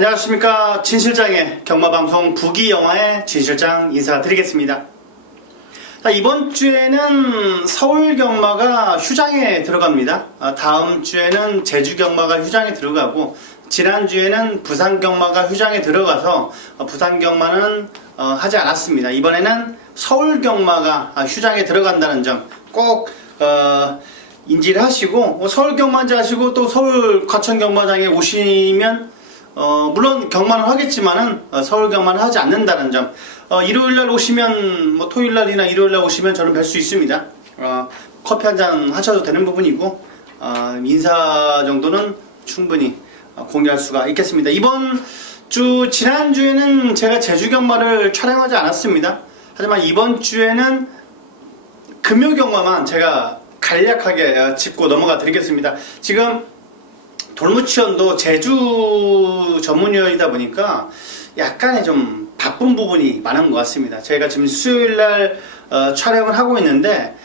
안녕하십니까. 진실장의 경마방송 부기영화의 진실장 인사드리겠습니다. 자, 이번 주에는 서울 경마가 휴장에 들어갑니다. 다음 주에는 제주 경마가 휴장에 들어가고, 지난주에는 부산 경마가 휴장에 들어가서 부산 경마는 하지 않았습니다. 이번에는 서울 경마가 휴장에 들어간다는 점 꼭 인지를 하시고, 서울 경마인지 아시고 또 서울 과천 경마장에 오시면 물론 경마는 하겠지만은 서울 경마는 하지 않는다는 점, 일요일날 오시면 토요일날이나 일요일날 오시면 저는 뵐 수 있습니다. 커피 한잔 하셔도 되는 부분이고, 인사 정도는 충분히 공유할 수가 있겠습니다. 이번 주 지난주에는 제가 제주 경마를 촬영하지 않았습니다. 하지만 이번 주에는 금요 경마만 제가 간략하게 짚고 넘어가 드리겠습니다. 지금 돌무치원도 제주 전문위원이다 보니까 약간의 좀 바쁜 부분이 많은 것 같습니다. 저희가 지금 수요일날 촬영을 하고 있는데,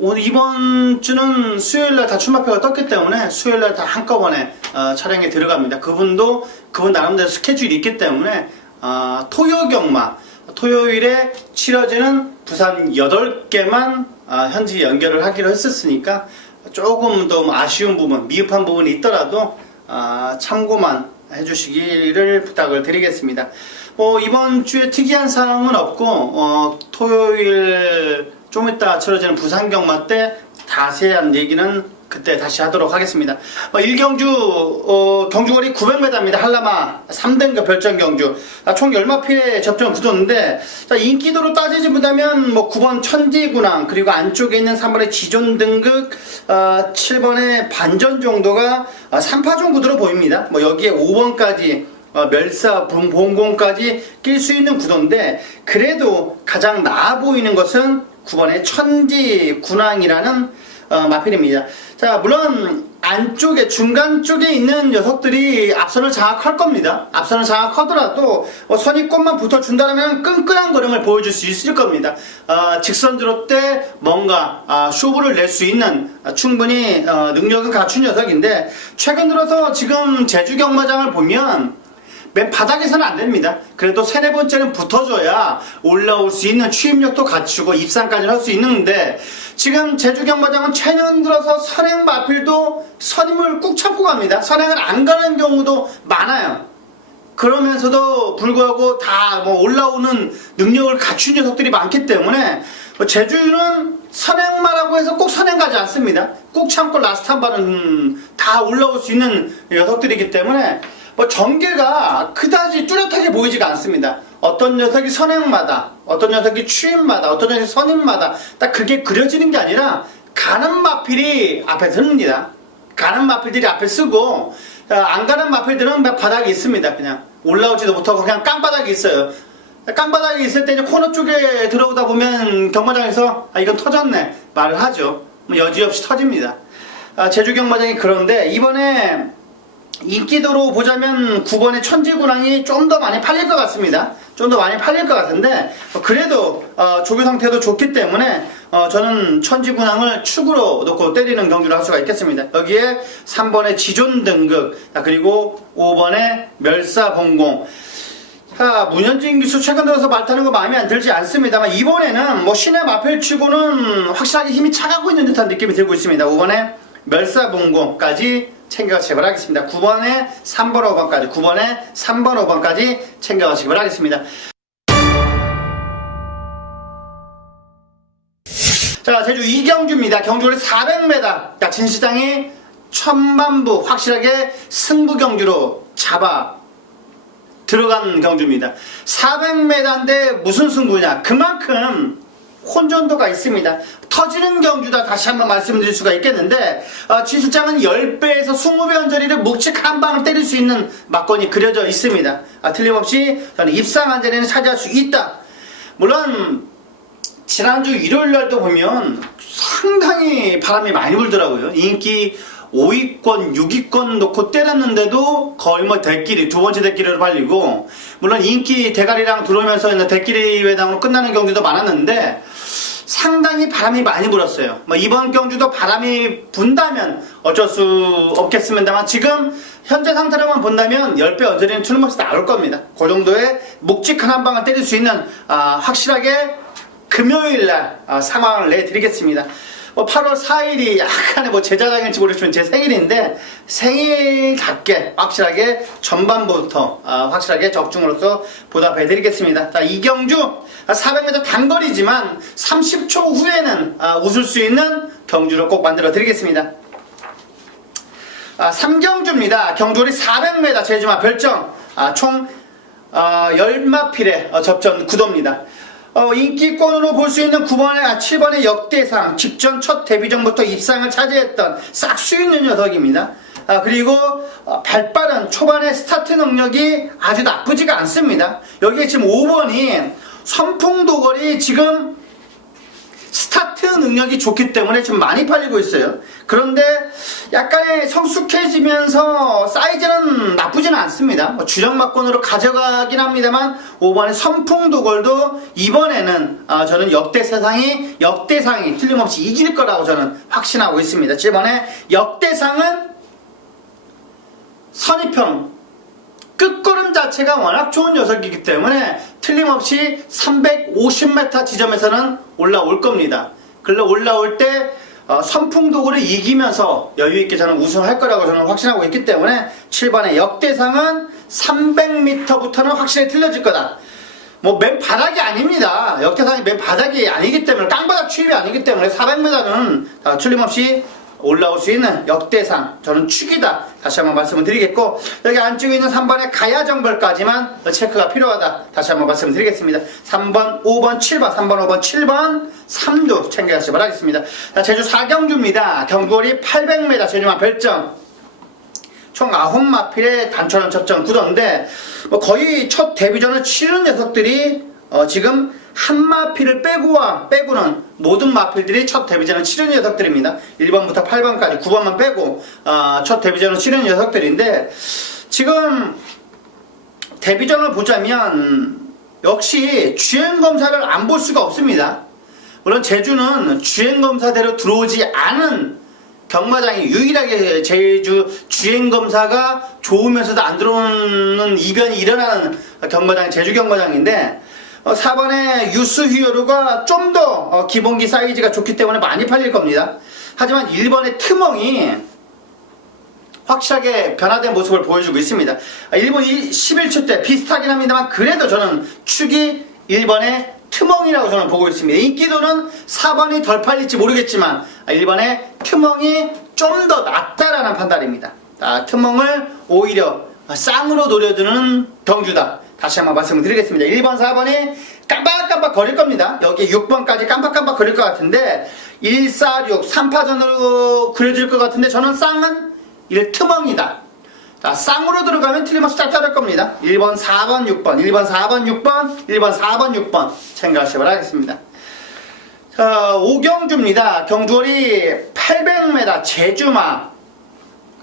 오늘 이번 주는 수요일날 다 출마표가 떴기 때문에 수요일날 다 한꺼번에 촬영에 들어갑니다. 그분 나름대로 스케줄이 있기 때문에 토요 경마, 토요일에 치러지는 부산 8개만 현지 연결을 하기로 했었으니까 조금 더 아쉬운 부분, 미흡한 부분이 있더라도 참고만 해주시기를 부탁을 드리겠습니다. 이번 주에 특이한 사항은 없고, 토요일 좀 이따 치러지는 부산 경마 때 자세한 얘기는 그때 다시 하도록 하겠습니다. 1경주 경주거리 900m입니다. 한라마 3등급 별정 경주, 총 10마필의 접전 구도인데, 인기도로 따지자면 9번 천지군항, 그리고 안쪽에 있는 3번의 지존 등극, 7번의 반전 정도가 3파종 구도로 보입니다. 여기에 5번까지 멸사 봉공까지 낄 수 있는 구도인데, 그래도 가장 나아 보이는 것은 9번의 천지군항이라는 마필입니다. 자, 물론 안쪽에 중간 쪽에 있는 녀석들이 앞선을 장악할 겁니다. 앞선을 장악하더라도 선입권만 붙어준다면 끈끈한 걸음을 보여줄 수 있을 겁니다. 직선 드롭 때 뭔가 쇼부를 낼 수 있는 충분히 능력은 갖춘 녀석인데, 최근 들어서 지금 제주 경마장을 보면 맨 바닥에서는 안 됩니다. 그래도 3, 4번째는 붙어줘야 올라올 수 있는 추임력도 갖추고 입상까지 할 수 있는데, 지금 제주 경마장은 최근 들어서 선행 마필도 선임을 꾹 참고 갑니다. 선행을 안 가는 경우도 많아요. 그러면서도 불구하고 다 올라오는 능력을 갖춘 녀석들이 많기 때문에, 제주는 선행마라고 해서 꼭 선행 가지 않습니다. 꾹 참고 라스트 한 발은 다 올라올 수 있는 녀석들이기 때문에 전개가 그다지 뚜렷하게 보이지가 않습니다. 어떤 녀석이 선행마다, 어떤 녀석이 추임마다, 어떤 녀석이 선임마다 딱 그게 그려지는 게 아니라 가는 마필이 앞에 섭니다. 가는 마필들이 앞에 쓰고, 안 가는 마필들은 바닥에 있습니다. 그냥 올라오지도 못하고 그냥 깡바닥에 있어요. 깡바닥에 있을 때 이제 코너 쪽에 들어오다 보면 경마장에서 이건 터졌네 말을 하죠. 여지없이 터집니다. 제주 경마장이 그런데, 이번에 인기도로 보자면 9번의 천지군항이 좀 더 많이 팔릴 것 같습니다. 좀 더 많이 팔릴 것 같은데, 그래도 조교 상태도 좋기 때문에 저는 천지군항을 축으로 놓고 때리는 경주를 할 수가 있겠습니다. 여기에 3번의 지존 등극, 그리고 5번의 멸사봉공. 문현진 기수 최근 들어서 말 타는 거 마음에 안 들지 않습니다만, 이번에는 신의 마필치고는 확실하게 힘이 차가고 있는 듯한 느낌이 들고 있습니다. 5번의 멸사봉공까지 챙겨가시기 바라겠습니다. 9번에 3번 5번까지, 9번에 3번 5번까지 챙겨가시기 바라겠습니다. 자, 제주 이경주입니다. 경주거리 400m. 진시장이 천만부 확실하게 승부 경주로 잡아 들어간 경주입니다. 400m인데 무슨 승부냐? 그만큼 혼전도가 있습니다. 터지는 경주다 다시 한번 말씀드릴 수가 있겠는데, 진실장은 10배에서 20배 언저리를 묵직 한 방을 때릴 수 있는 막건이 그려져 있습니다. 틀림없이 저는 입상한 자리는 차지할 수 있다. 물론 지난주 일요일날도 보면 상당히 바람이 많이 불더라고요. 인기 5위권, 6위권 놓고 때렸는데도 거의 대끼리, 두 번째 대끼리로 팔리고, 물론 인기 대가리랑 들어오면서 대끼리 외당으로 끝나는 경주도 많았는데, 상당히 바람이 많이 불었어요. 뭐 이번 경주도 바람이 분다면 어쩔 수 없겠습니다만 지금 현재 상태로만 본다면 10배 언저리는 틀림없이 나올 겁니다. 그 정도의 묵직한 한 방을 때릴 수 있는 확실하게 금요일날 상황을 내드리겠습니다. 8월 4일이 약간의 제 자랑일지 모르겠지만 제 생일인데 생일답게 확실하게 전반부터 확실하게 적중으로서 보답해드리겠습니다. 자, 이 경주 400m 단거리지만 30초 후에는 웃을 수 있는 경주를 꼭 만들어 드리겠습니다. 3경주입니다. 경주거리 400m 제주마 별정 총 10마필의 접전 구도입니다. 인기권으로 볼 수 있는 7번의 역대상, 직전 첫 데뷔전부터 입상을 차지했던 싹수 있는 녀석입니다. 그리고 발빠른 초반의 스타트 능력이 아주 나쁘지가 않습니다. 여기에 지금 5번이 선풍도거리 지금 스타트 능력이 좋기 때문에 지금 많이 팔리고 있어요. 그런데 약간의 성숙해지면서 사이즈는 나쁘지는 않습니다. 주력마권으로 가져가긴 합니다만 5번의 선풍도걸도 이번에는 저는 역대상이 틀림없이 이길 거라고 저는 확신하고 있습니다. 7번의 역대상은 선입형 끝걸음 자체가 워낙 좋은 녀석이기 때문에 틀림없이 350m 지점에서는 올라올 겁니다. 그래서 올라올 때 선풍도구를 이기면서 여유있게 저는 우승할 거라고 저는 확신하고 있기 때문에 7번의 역대상은 300m부터는 확실히 틀려질 거다. 맨 바닥이 아닙니다. 역대상이 맨 바닥이 아니기 때문에 깡바닥 추입이 아니기 때문에 400m는 틀림없이 올라올 수 있는 역대상 저는 축이다. 다시 한번 말씀을 드리겠고 여기 안쪽에 있는 3번의 가야정벌까지만 체크가 필요하다. 다시 한번 말씀을 드리겠습니다. 3번, 5번, 7번 3번, 5번, 7번 3두 챙겨가시기 바라겠습니다. 자, 제주 4경주입니다. 경주거리 800m 제주마 별점 총 9마필의 단초전 접전 구도인데 거의 첫 데뷔전을 치른 녀석들이 지금 한 마필을 빼고는 모든 마필들이 첫 데뷔전을 치른 녀석들입니다. 1번부터 8번까지 9번만 빼고 첫 데뷔전을 치른 녀석들인데 지금 데뷔전을 보자면 역시 주행검사를 안 볼 수가 없습니다. 물론 제주는 주행검사대로 들어오지 않은 경마장이 유일하게 제주 주행검사가 좋으면서도 안 들어오는 이변이 일어나는 경마장이 제주 경마장인데 4번의 유스휘어루가 좀 더 기본기 사이즈가 좋기 때문에 많이 팔릴 겁니다. 하지만 1번의 트멍이 확실하게 변화된 모습을 보여주고 있습니다. 1번 11초 때 비슷하긴 합니다만 그래도 저는 축이 1번의 트멍이라고 저는 보고 있습니다. 인기도는 4번이 덜 팔릴지 모르겠지만 1번의 트멍이 좀 더 낫다라는 판단입니다. 트멍을 오히려 쌍으로 노려두는 경주다. 다시 한번 말씀을 드리겠습니다. 1번, 4번이 깜빡깜빡 거릴 겁니다. 여기 6번까지 깜빡깜빡 거릴 것 같은데 1, 4, 6, 3파전으로 그려질 것 같은데 저는 쌍은 1트멍이다. 자, 쌍으로 들어가면 틀림없이 짭짤할 겁니다. 1번, 4번, 6번, 1번, 4번, 6번, 1번, 4번, 6번 챙겨가시기 바라겠습니다. 자, 5경주입니다. 경주거리 800m 제주마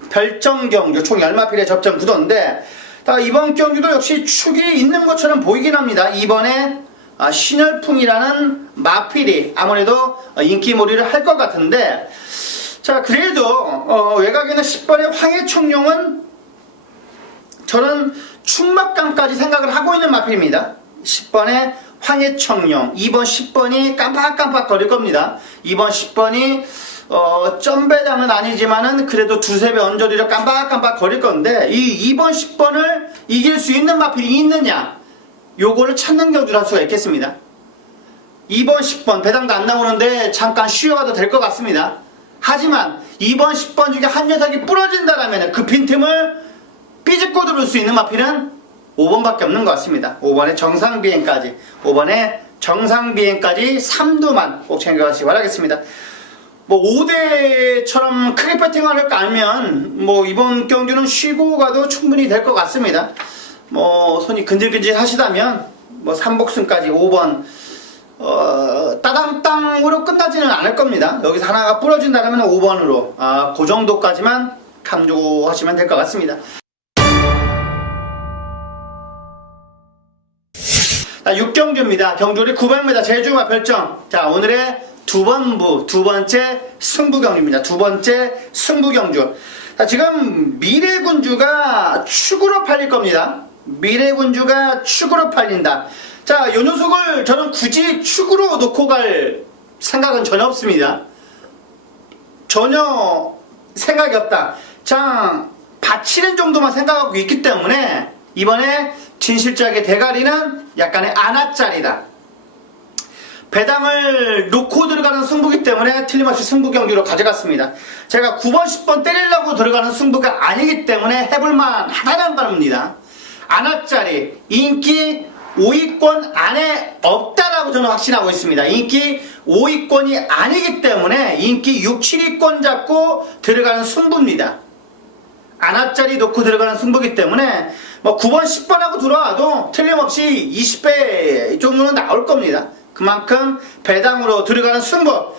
별정경주 총 10마필의 접전 구도인데 이번 경주도 역시 축이 있는 것처럼 보이긴 합니다. 이번에 신열풍이라는 마필이 아무래도 인기몰이를 할 것 같은데 자, 그래도 외곽에는 10번의 황해청룡은 저는 충막감까지 생각을 하고 있는 마필입니다. 10번의 황해청룡, 2번 10번이 깜빡깜빡 거릴 겁니다. 2번 10번이 점배당은 아니지만은 그래도 두세 배 언저리를 깜빡깜빡 거릴 건데 이 2번 10번을 이길 수 있는 마필이 있느냐 요거를 찾는 경주를 할 수가 있겠습니다. 2번 10번 배당도 안 나오는데 잠깐 쉬어가도 될 것 같습니다. 하지만 2번 10번 중에 한 녀석이 부러진다라면 그 빈틈을 삐집고 들을 수 있는 마필은 5번밖에 없는 것 같습니다. 5번의 정상비행까지 3두만 꼭 챙겨가시기 바라겠습니다. 5대처럼 크게 배팅을 깔면 이번 경주는 쉬고 가도 충분히 될 것 같습니다. 손이 근질근질 하시다면 3복승까지 5번 따당땅으로 끝나지는 않을 겁니다. 여기서 하나가 부러진다면 5번으로 그 정도까지만 감조하시면 될 것 같습니다. 육경주입니다. 경주리 900m 제주마 별점. 자, 오늘의 두 번째 승부경주입니다. 두 번째 승부경주. 자, 지금 미래군주가 축으로 팔릴 겁니다. 미래군주가 축으로 팔린다. 자, 요 녀석을 저는 굳이 축으로 놓고 갈 생각은 전혀 없습니다. 전혀 생각이 없다. 자, 받치는 정도만 생각하고 있기 때문에 이번에 진실작의 대가리는 약간의 안아짜리다. 배당을 놓고 들어가는 승부기 때문에 틀림없이 승부경주로 가져갔습니다. 제가 9번, 10번 때리려고 들어가는 승부가 아니기 때문에 해볼만 하다는 겁니다. 안아짜리 인기 5위권 안에 없다라고 저는 확신하고 있습니다. 인기 5위권이 아니기 때문에 인기 6, 7위권 잡고 들어가는 승부입니다. 안아짜리 놓고 들어가는 승부기 때문에 뭐 9번, 10번 하고 들어와도 틀림없이 20배 정도는 나올 겁니다. 그만큼 배당으로 들어가는 승부.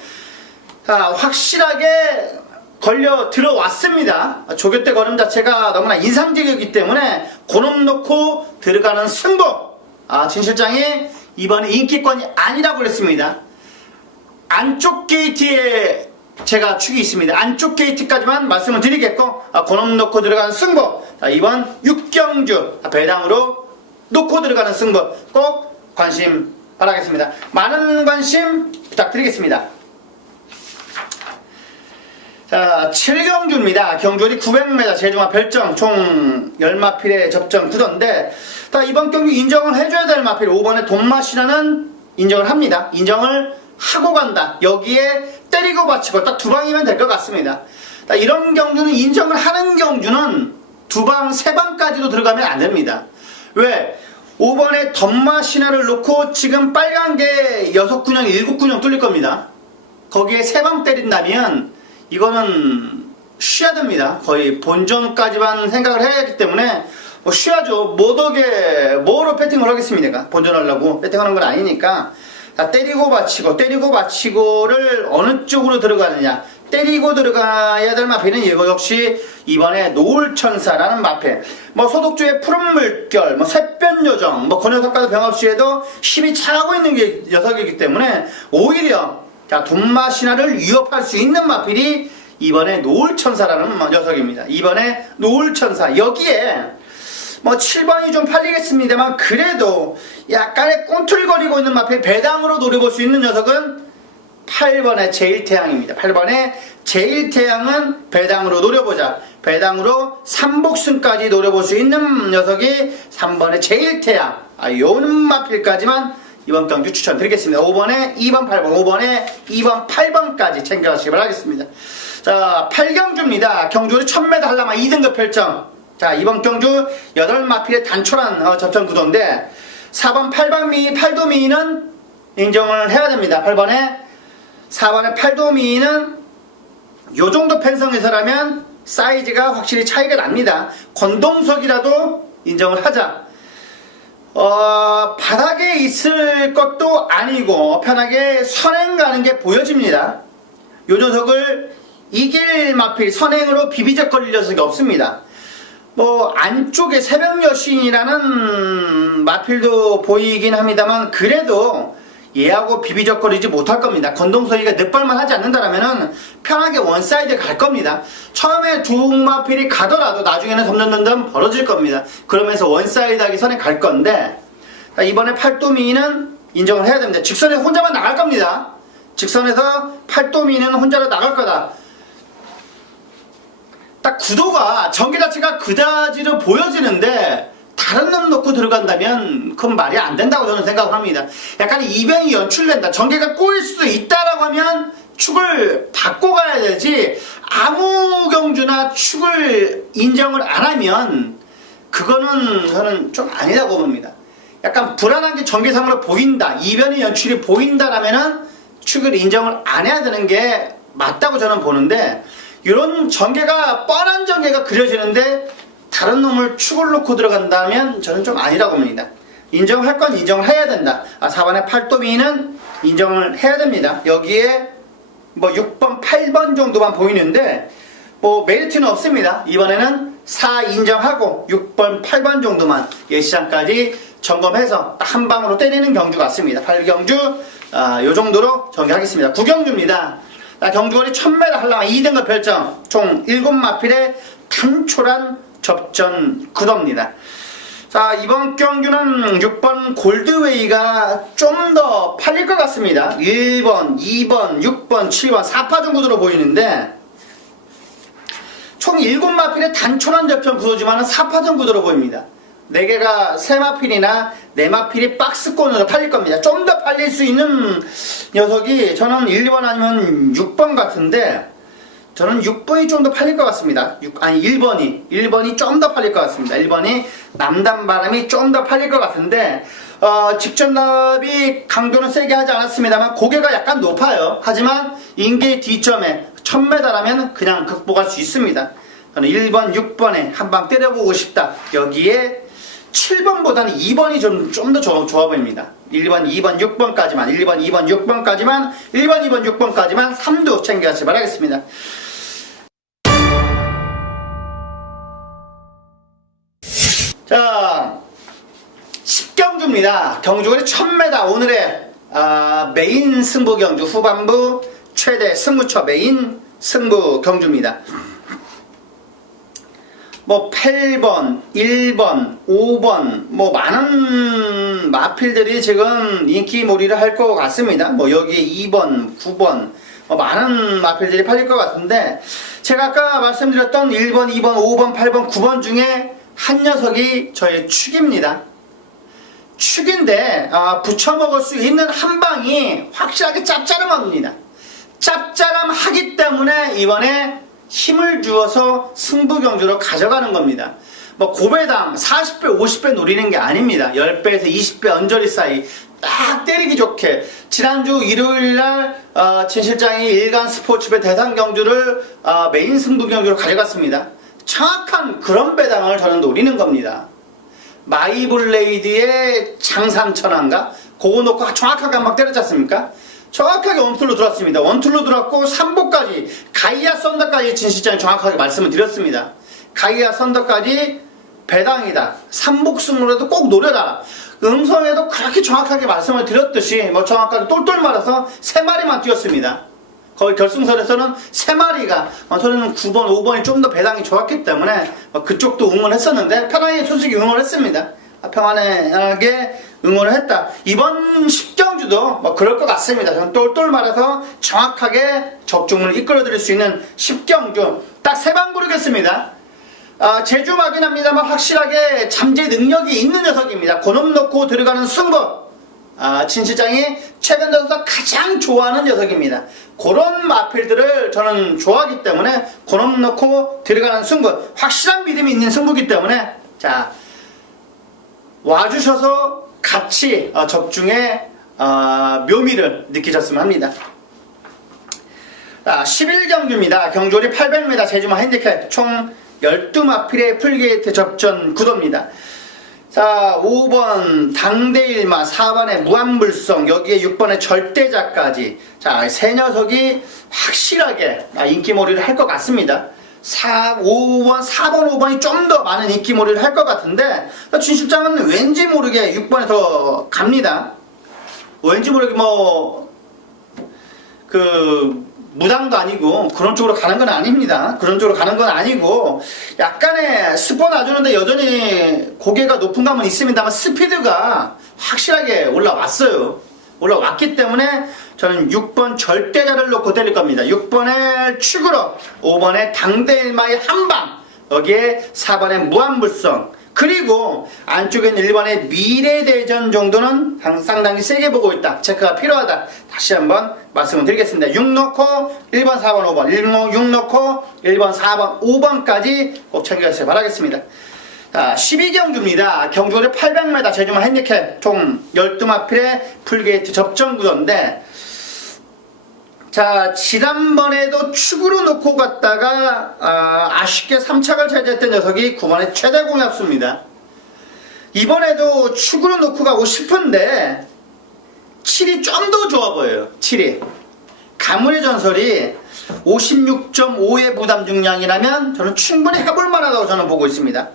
자, 확실하게 걸려 들어왔습니다. 조교대 걸음 자체가 너무나 인상적이기 때문에 그놈 놓고 들어가는 승부. 진 실장이 이번에 인기권이 아니라고 그랬습니다. 안쪽 게이트에 제가 축이 있습니다. 안쪽 게이트까지만 말씀을 드리겠고, 그놈 놓고 들어가는 승부. 자, 이번 육경주 배당으로 놓고 들어가는 승부 꼭 관심 바라겠습니다. 많은 관심 부탁드리겠습니다. 자, 7경주입니다. 경주리 900m 제주마 별점 총 10마필의 접점 9도인데, 이번 경기 인정을 해줘야 될 마필 5번의 돈맛이라는 인정을 합니다. 인정을 하고 간다. 여기에 때리고 받치고 딱 두 방이면 될 것 같습니다. 이런 경주는 인정을 하는 경주는 두 방, 세 방까지도 들어가면 안 됩니다. 왜? 5번에 덤마 신화를 놓고 지금 빨간 게 6군형, 7군형 뚫릴 겁니다. 거기에 세 방 때린다면 이거는 쉬어야 됩니다. 거의 본전까지만 생각을 해야 하기 때문에 뭐 쉬어야죠. 못 오게 뭐로 배팅을 하겠습니까? 본전하려고 배팅하는 건 아니니까. 때리고 받치고를 어느 쪽으로 들어가느냐. 때리고 들어가야 될 마패는 이거 역시 이번에 노을천사라는 마패. 뭐 소독주의 푸른 물결, 뭐 샛변요정, 뭐 그 녀석과도 병없이 해도 힘이 차고 있는 게 녀석이기 때문에 오히려 돈마신화를 위협할 수 있는 마필이 이번에 노을천사라는 녀석입니다. 이번에 노을천사. 여기에 뭐 7번이 좀 팔리겠습니다만 그래도 약간의 꿈틀거리고 있는 마필 배당으로 노려볼 수 있는 녀석은 8번의 제일태양입니다. 8번의 제일태양은 배당으로 노려보자. 배당으로 3복승까지 노려볼 수 있는 녀석이 3번의 제일태양. 요는 마필까지만 이번 경주 추천드리겠습니다. 5번에 2번, 8번, 5번에 2번, 8번까지 챙겨가시기 바라겠습니다. 자, 8경주입니다. 경주를 1000m 한라마 2등급 별점. 자, 이번 경주 8마필의 단촐한 접전 구도인데 4번 8방미 8도미는 인정을 해야 됩니다. 4번의 8도미는 요정도 편성에서라면 사이즈가 확실히 차이가 납니다. 권동석이라도 인정을 하자. 바닥에 있을 것도 아니고 편하게 선행 가는 게 보여집니다. 요 녀석을 이길 마필 선행으로 비비적거릴 녀석이 없습니다. 뭐 안쪽에 새벽 여신이라는 마필도 보이긴 합니다만 그래도 얘하고 비비적거리지 못할 겁니다. 건동서기가 넷발만 하지 않는다라면은 편하게 원사이드 갈 겁니다. 처음에 두 마필이 가더라도 나중에는 점점 벌어질 겁니다. 그러면서 원사이드 하기 전에 갈 건데 이번에 8도미는 인정을 해야 됩니다. 직선에 혼자만 나갈 겁니다. 직선에서 8도미는 혼자로 나갈 거다. 딱 구도가 전개 자체가 그다지로 보여지는데 다른 놈 놓고 들어간다면 그건 말이 안 된다고 저는 생각을 합니다. 약간 이변이 연출된다. 전개가 꼬일 수도 있다라고 하면 축을 바꿔 가야 되지 아무 경주나 축을 인정을 안 하면 그거는 저는 좀 아니라고 봅니다. 약간 불안한 게 전개상으로 보인다. 이변이 연출이 보인다라면은 축을 인정을 안 해야 되는 게 맞다고 저는 보는데 이런 전개가 뻔한 전개가 그려지는데 다른 놈을 축을 놓고 들어간다면 저는 좀 아니라고 봅니다. 인정할 건 인정을 해야 된다. 4번의 8도미는 인정을 해야 됩니다. 여기에 뭐 6번, 8번 정도만 보이는데 뭐 메리트는 없습니다. 이번에는 4 인정하고 6번, 8번 정도만 예시장까지 점검해서 딱 한 방으로 때리는 경주 같습니다. 8경주 요 정도로 정리하겠습니다. 9경주입니다. 경주거리 1000m 하려면 2등급 별점 총 7마필의 탄초란 접전 구도입니다. 자, 이번 경주는 6번 골드웨이가 좀 더 팔릴 것 같습니다. 1번, 2번, 6번, 7번 4파전 구도로 보이는데 총 7마필의 단초란 접전 구도지만 4파전 구도로 보입니다. 4개가 3마필이나 4마필이 박스권으로 팔릴 겁니다. 좀 더 팔릴 수 있는 녀석이 저는 1번 아니면 6번 같은데 저는 6번이 좀 더 팔릴 것 같습니다. 1번이 좀 더 팔릴 것 같습니다. 1번이 남단바람이 좀 더 팔릴 것 같은데 직전납이 강도는 세게 하지 않았습니다만 고개가 약간 높아요. 하지만 인계 D점에 1000m라면 그냥 극복할 수 있습니다. 저는 1번, 6번에 한 방 때려보고 싶다. 여기에 7번보다는 2번이 좀 더 좋아 보입니다. 1번, 2번, 6번까지만 1번, 2번, 6번까지만 1번, 2번, 6번까지만 3두 챙겨가시 바라겠습니다. 자, 10경주입니다. 경주거리 1000m 오늘의 메인 승부 경주 후반부 최대 승부처 메인 승부 경주입니다. 8번, 1번, 5번 많은 마필들이 지금 인기몰이를 할 것 같습니다. 여기에 2번, 9번 많은 마필들이 팔릴 것 같은데 제가 아까 말씀드렸던 1번, 2번, 5번, 8번, 9번 중에 한 녀석이 저의 축입니다. 축인데 붙여먹을 수 있는 한 방이 확실하게 짭짤합니다. 짭짤함하기 때문에 이번에 힘을 주어서 승부경주로 가져가는 겁니다. 고배당 40배 50배 노리는 게 아닙니다. 10배에서 20배 언저리 사이 딱 때리기 좋게 지난주 일요일날 진 실장이 일간 스포츠배 대상경주를 메인 승부경주로 가져갔습니다. 정확한 그런 배당을 저는 노리는 겁니다. 마이블레이드의 장산천한가? 그거 놓고 정확하게 한 방 때렸지 않습니까? 정확하게 원툴로 들어왔습니다. 원툴로 들어왔고 3보까지 가이아 썬더까지 진 실장이 정확하게 말씀을 드렸습니다. 가이아 썬더까지 배당이다. 3복승으로도 꼭 노려라. 음성에도 그렇게 정확하게 말씀을 드렸듯이 정확하게 똘똘 말아서 3마리만 뛰었습니다. 거의 결승선에서는 3마리가 저는 9번, 5번이 좀 더 배당이 좋았기 때문에 그쪽도 응원했었는데 편하게 솔직히 응원했습니다. 평안하게 응원을 했다. 이번 10경주도 그럴 것 같습니다. 저는 똘똘 말아서 정확하게 적중을 이끌어드릴 수 있는 10경주 딱 3방 고르겠습니다. 제주 막인합니다만 확실하게 잠재 능력이 있는 녀석입니다. 고놈 놓고 들어가는 승부. 진 실장이 최근 들어서 가장 좋아하는 녀석입니다. 그런 마필들을 저는 좋아하기 때문에 고놈 놓고 들어가는 승부. 확실한 믿음이 있는 승부이기 때문에 자 와주셔서 같이 적중의 묘미를 느끼셨으면 합니다. 11경주입니다. 경주거리 800m 제주마 핸디캡 총 12마필의 풀게이트 접전 구도입니다. 자, 5번 당대일마, 4번에 무한불성, 여기에 6번에 절대자까지 자, 세 녀석이 확실하게 인기몰이를 할 것 같습니다. 5번, 4번, 5번이 좀 더 많은 인기몰이를 할 것 같은데 진 실장은 왠지 모르게 6번에서 갑니다. 왠지 모르게 무당도 아니고 그런 쪽으로 가는 건 아닙니다. 그런 쪽으로 가는 건 아니고 약간의 스포 놔주는데 여전히 고개가 높은 감은 있습니다만 스피드가 확실하게 올라왔어요. 올라왔기 때문에 저는 6번 절대자를 놓고 때릴 겁니다. 6번에 축으로 5번에 당대일마의 한방 여기에 4번에 무한불성 그리고 안쪽에는 1번의 미래대전 정도는 상당히 세게 보고 있다. 체크가 필요하다. 다시 한번 말씀을 드리겠습니다. 6 놓고 1번, 4번, 5번 6 놓고 1번, 4번, 5번까지 꼭 챙겨주시기 바라겠습니다. 자, 12경주입니다. 경주거리 800m 제주마 핸디캡 총 12마필의 풀게이트 접전 구도인데 자, 지난번에도 축으로 놓고 갔다가 아쉽게 3착을 차지했던 녀석이 9번의 최대 공약수입니다. 이번에도 축으로 놓고 가고 싶은데 7이 좀 더 좋아 보여요. 7이 가문의 전설이 56.5의 부담 중량이라면 저는 충분히 해볼 만하다고 저는 보고 있습니다.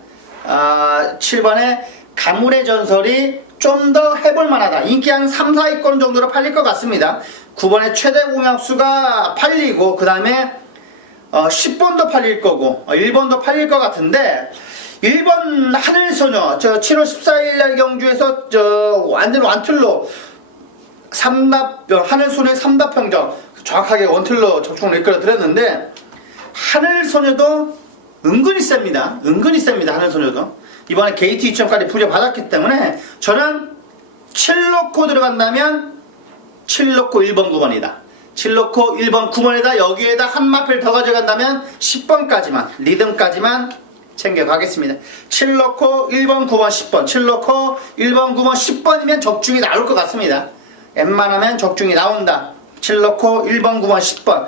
7번에 가문의 전설이 좀 더 해볼 만하다. 인기 한 3, 4위권 정도로 팔릴 것 같습니다. 9번의 최대 공약수가 팔리고 그 다음에 10번도 팔릴 거고 1번도 팔릴 것 같은데 1번 하늘소녀 7월 14일 날 경주에서 완전 완틀로 하늘소녀의 3답평정 정확하게 원틀로 적중을 이끌어 드렸는데 하늘소녀도 은근히 셉니다. 하늘소녀도 이번에 게이트 2점까지 부여받았기 때문에 저는 7 넣고 들어간다면 7 넣고 1번 9번이다. 7 넣고 1번 9번에다 여기에다 한 마필 더 가져간다면 10번까지만 리듬까지만 챙겨가겠습니다. 7 넣고 1번 9번 10번 7 넣고 1번 9번 10번이면 적중이 나올 것 같습니다. 웬만하면 적중이 나온다. 7 넣고 1번 9번 10번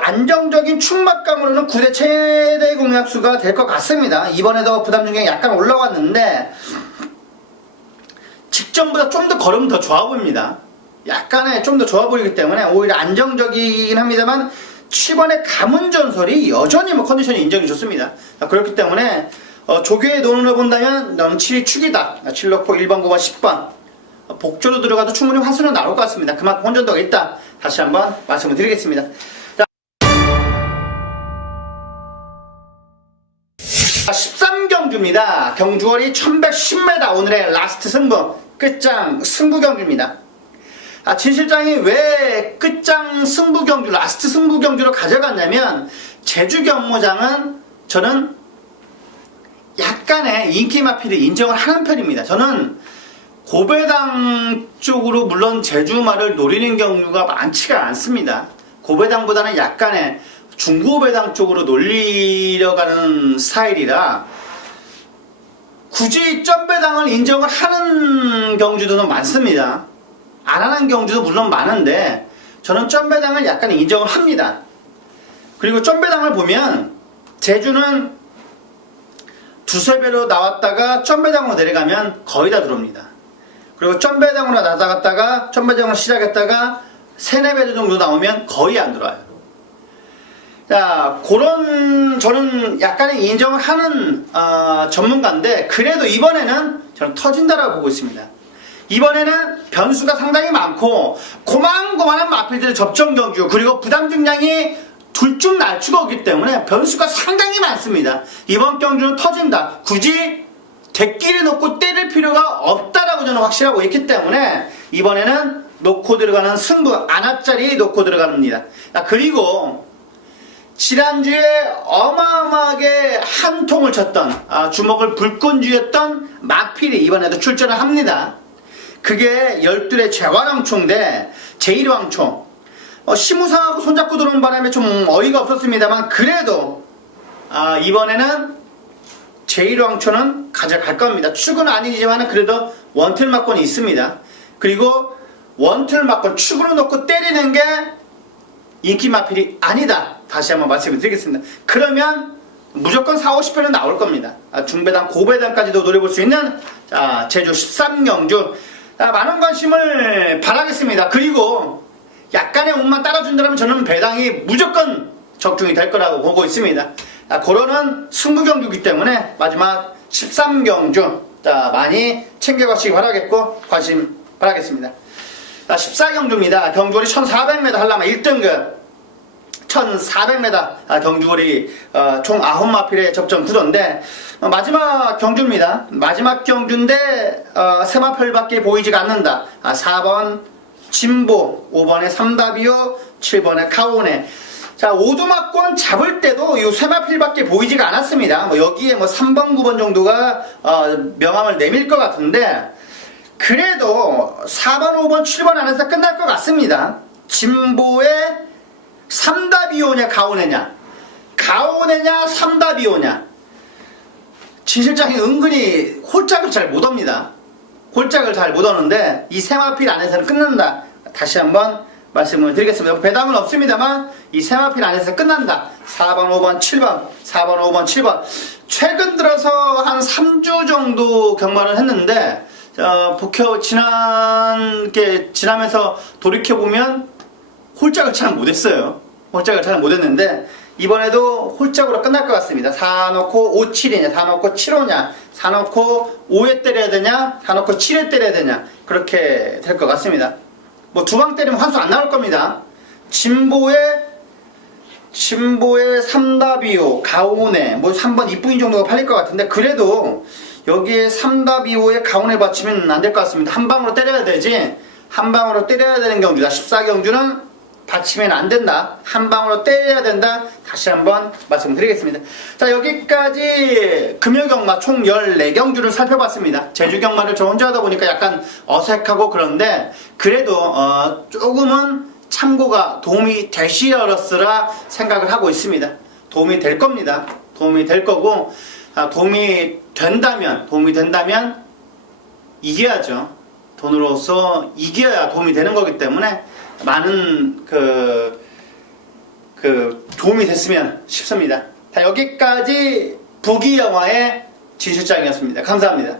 안정적인 충막감으로는 9대 최대 공약수가 될 것 같습니다. 이번에도 부담 중량이 약간 올라왔는데 직전보다 좀 더 걸으면 더 좋아 보입니다. 약간의 좀 더 좋아 보이기 때문에 오히려 안정적이긴 합니다만 7번의 가문전설이 여전히 컨디션이 인정이 좋습니다. 그렇기 때문에 조교의 논으로 본다면 넌 7이 축이다. 7 넣고 1번 9번 10번 복조로 들어가도 충분히 환수는 나올 것 같습니다. 그만큼 혼전도가 있다. 다시 한번 말씀을 드리겠습니다. 13경주입니다. 경주월이 1110m 오늘의 라스트 승부 끝장 승부 경주입니다. 진 실장이 왜 끝장 승부 경주 라스트 승부 경주로 가져갔냐면 제주 경모장은 저는 약간의 인기 마필을 인정을 하는 편입니다. 저는 고배당 쪽으로 물론 제주말을 노리는 경우가 많지가 않습니다. 고배당보다는 약간의 중고배당 쪽으로 놀리려가는 스타일이라 굳이 점배당을 인정을 하는 경주도 많습니다. 안 하는 경주도 물론 많은데 저는 점배당을 약간 인정을 합니다. 그리고 점배당을 보면 제주는 두세 배로 나왔다가 점배당으로 내려가면 거의 다 들어옵니다. 그리고 점배당으로 나다갔다가 점배당으로 시작했다가 세네 배 정도 나오면 거의 안 들어와요. 자, 그런 저는 약간의 인정을 하는 전문가인데 그래도 이번에는 저는 터진다라고 보고 있습니다. 이번에는 변수가 상당히 많고 고만고만한 마필들의 접점 경주 그리고 부담 중량이 둘중 날추가 오기 때문에 변수가 상당히 많습니다. 이번 경주는 터진다. 굳이 대끼를 놓고 때릴 필요가 없다라고 저는 확신하고 있기 때문에 이번에는 놓고 들어가는 승부 안압짜리 놓고 들어갑니다. 그리고 지난주에 어마어마하게 한 통을 쳤던 주먹을 불끈 쥐었던 마필이 이번에도 출전을 합니다. 그게 12의 제활왕총 대 제1왕총 시무상하고 손잡고 들어오는 바람에 좀 어이가 없었습니다만 그래도 이번에는 제1왕초는 가져갈 겁니다. 축은 아니지만 그래도 원틀 막권이 있습니다. 그리고 원틀 막권 축으로 놓고 때리는 게 인기 마필이 아니다. 다시 한번 말씀을 드리겠습니다. 그러면 무조건 4, 50배는 나올 겁니다. 중배당, 고배당까지도 노려볼 수 있는 제주 13경주 많은 관심을 바라겠습니다. 그리고 약간의 운만 따라준다면 저는 배당이 무조건 적중이 될 거라고 보고 있습니다. 그러는 승부경주이기 때문에 마지막 13경주 많이 챙겨가시기 바라겠고 관심 바라겠습니다. 14경주입니다. 경주월이 1400m 하려면 1등급 1400m 경주월이 총 9마필의 접전 구도인데 마지막 경주입니다. 마지막 경주인데 세마필밖에 보이지가 않는다. 4번 진보, 5번에 삼다비오, 7번에 카오네. 자, 오두막권 잡을 때도 이 세마필밖에 보이지가 않았습니다. 여기에 3번, 9번 정도가 명함을 내밀 것 같은데 그래도 4번, 5번, 7번 안에서 끝날 것 같습니다. 진보에 삼다비오냐 가오네냐 가오네냐 삼다비오냐 진 실장이 은근히 홀짝을 잘 못합니다. 홀짝을 잘 못하는데 이 세마필 안에서는 끝난다. 다시 한번 말씀을 드리겠습니다. 배당은 없습니다만 이 세마필 안에서 끝난다. 4번 5번 7번 4번 5번 7번 최근 들어서 한 3주 정도 경마를 했는데 지나면서 돌이켜보면 홀짝을 잘 못했어요. 홀짝을 잘 못했는데 이번에도 홀짝으로 끝날 것 같습니다. 4 놓고 5, 7이냐, 4 놓고 7, 5냐, 4 놓고 5에 때려야 되냐, 4 놓고 7에 때려야 되냐, 그렇게 될 것 같습니다. 뭐 두 방 때리면 환수 안 나올 겁니다. 진보의 3답2호, 가온에 뭐 3번 이쁘인 정도가 팔릴 것 같은데, 그래도 여기에 3답2호에 가온에 받치면 안 될 것 같습니다. 한 방으로 때려야 되지, 한 방으로 때려야 되는 경주다. 14경주는 받치면 안 된다. 한 방으로 때려야 된다. 다시 한번 말씀드리겠습니다. 자, 여기까지 금요경마 총 14경주를 살펴봤습니다. 제주경마를 저 혼자 하다 보니까 약간 어색하고 그런데, 그래도 조금은 참고가 도움이 되시려스라 생각을 하고 있습니다. 도움이 될 겁니다. 도움이 될 거고, 도움이 된다면 이겨야죠. 돈으로서 이겨야 도움이 되는 거기 때문에 많은 도움이 됐으면 싶습니다. 자, 여기까지 부기영화의 진실장이었습니다. 감사합니다.